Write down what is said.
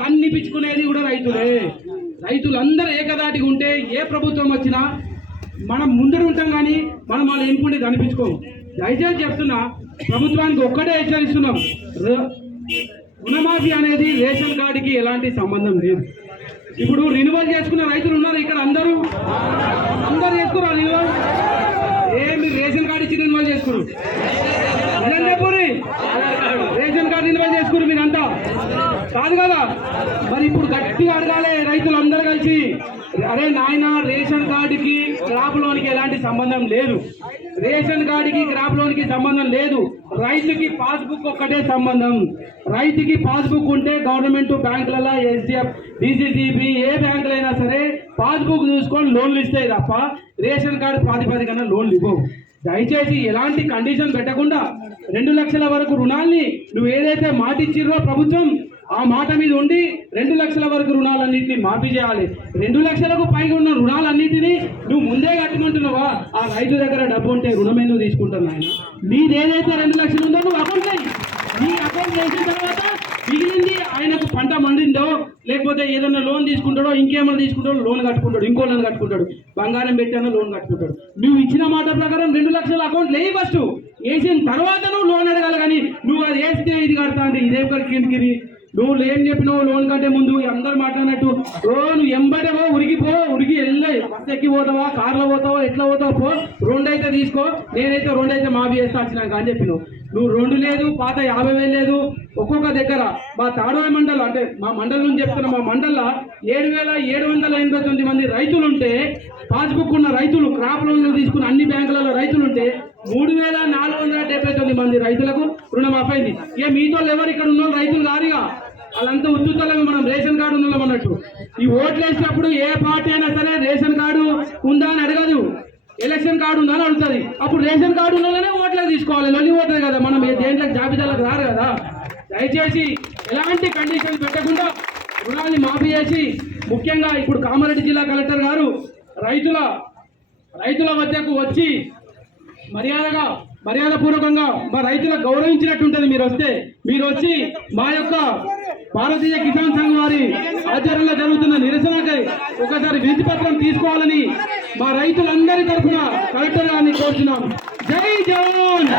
తన్నిపించుకునేది కూడా రైతులే. రైతులందరూ ఏకదాటిగా ఉంటే ఏ ప్రభుత్వం వచ్చినా మనం ముందర ఉంటాం, కానీ మనం వాళ్ళు ఎన్నుకుంటే కనిపించుకోము. దయచేసి చెప్తున్నా, ప్రభుత్వానికి ఒక్కటే హెచ్చరిస్తున్నాం, రుణమాఫీ అనేది రేషన్ కార్డుకి ఎలాంటి సంబంధం లేదు. ఇప్పుడు రినివల్ చేసుకున్న రైతులు ఉన్నారు ఇక్కడ, అందరూ చేసుకున్నారు రినివల్. మీరు రేషన్ కార్డు ఇచ్చి రినివల్ చేసుకున్నారు, రేషన్ కార్డు రినివల్ చేసుకున్నారు మీరంతా కాదు కదా. మరి ఇప్పుడు గట్టిగా అడగాలి రైతులందరూ కలిసి, అరే నాయన రేషన్ కార్డుకి క్రాప్ లోన్కి ఎలాంటి సంబంధం లేదు, రేషన్ కార్డుకి క్రాప్ లోన్కి సంబంధం లేదు. రైతుకి పాస్బుక్ ఒక్కటే సంబంధం. రైతుకి పాస్బుక్ ఉంటే గవర్నమెంట్ బ్యాంకులలో ఎస్డిఎఫ్, డిసిసిబి ఏ బ్యాంకులైనా సరే పాస్బుక్ చూసుకొని లోన్లు ఇస్తాయి తప్ప రేషన్ కార్డు ప్రాతిపదికన లోన్లు ఇవ్వవు. దయచేసి ఎలాంటి కండిషన్ పెట్టకుండా 2 లక్షల వరకు రుణాల్ని నువ్వు ఏదైతే మాట ఇచ్చిర్రో ప్రభుత్వం, ఆ మాట మీద ఉండి 2 లక్షల వరకు రుణాలన్నింటినీ మాఫీ చేయాలి. 2 లక్షలకు పైగా ఉన్న రుణాలన్నింటినీ నువ్వు ముందే కట్టుకుంటున్నావా? ఆ రైతు దగ్గర డబ్బు ఉంటే రుణం ఎందుకు తీసుకుంటాను ఆయన? నీది ఏదైతే 2 లక్షలు ఉందో నువ్వు అకౌంట్ చేయి. నీ అకౌంట్ చేసిన తర్వాత మిగిలింది ఆయనకు పంట మండిందో, లేకపోతే ఏదైనా లోన్ తీసుకుంటాడో, ఇంకేమైనా తీసుకుంటాడో లోన్ కట్టుకుంటాడు, ఇంకో లోన్ కట్టుకుంటాడు, బంగారం పెట్టానో లోన్ కట్టుకుంటాడు. నువ్వు ఇచ్చిన మాట ప్రకారం 2 లక్షల అకౌంట్ లేయి. ఫస్ట్ వేసిన తర్వాత నువ్వు లోన్ అడగాలి, కానీ నువ్వు అది వేస్తే ఇది కడతా అంటే ఇదే కిందికి. నువ్వు ఏం చెప్పినావు లోన్ కంటే ముందు అందరు మాట్లాడినట్టు నువ్వు ఎంబడేవో ఉరికి వెళ్ళే బస్ ఎక్కి పోతావా, కార్లో పోతావో, ఎట్లా పోతావో పో, 2 అయితే తీసుకో, నేనైతే 2 అయితే మాఫీ చేస్తా వచ్చినాక అని చెప్పినావు. నువ్వు 2 లేదు, పాత 50,000 లేదు. ఒక్కొక్క దగ్గర మా తాడోయ మండలం, అంటే మా మండలం నుంచి చెప్తున్నా, మా మండలంలో 7,789 మంది రైతులుంటే, పాస్బుక్ ఉన్న రైతులు, క్రాప్ లోన్లు తీసుకున్న అన్ని బ్యాంకులలో రైతులుంటే 3,479 మంది రైతులకు రుణమాఫీ అయింది. ఇక మీతో ఎవరు ఇక్కడ ఉన్న రైతులు కాదుగా, వాళ్ళంతా ఉత్తుతలమే మనం రేషన్ కార్డు ఉన్నాం అన్నట్టు. ఈ ఓట్లు వేసినప్పుడు ఏ పార్టీ అయినా సరే రేషన్ కార్డు ఉందా అని అడగదు, ఎలక్షన్ కార్డు ఉందా అని అడుగుతుంది. అప్పుడు రేషన్ కార్డు ఉన్నోళ్ళనే ఓట్లే తీసుకోవాలి, లొల్లి ఓట్లేదు కదా, మనం దేంట్లో జాబితాలకు రారు కదా. దయచేసి ఎలాంటి కండిషన్స్ పెట్టకుండా రుణాన్ని మాఫీ చేసి, ముఖ్యంగా ఇప్పుడు కామారెడ్డి జిల్లా కలెక్టర్ గారు రైతుల వద్దకు వచ్చి మర్యాదపూర్వకంగా మా రైతులకు గౌరవించినట్టు ఉంటుంది. మీరు వచ్చి మా యొక్క భారతీయ కిసాన్ సంఘ్ వారి ఆధ్వర్యంలో జరుగుతున్న నిరసనకై ఒకసారి వినతి పత్రం తీసుకోవాలని మా రైతులందరి తరఫున కలెక్టర్ గారిని కోరుతున్నాం. జై జవాన్.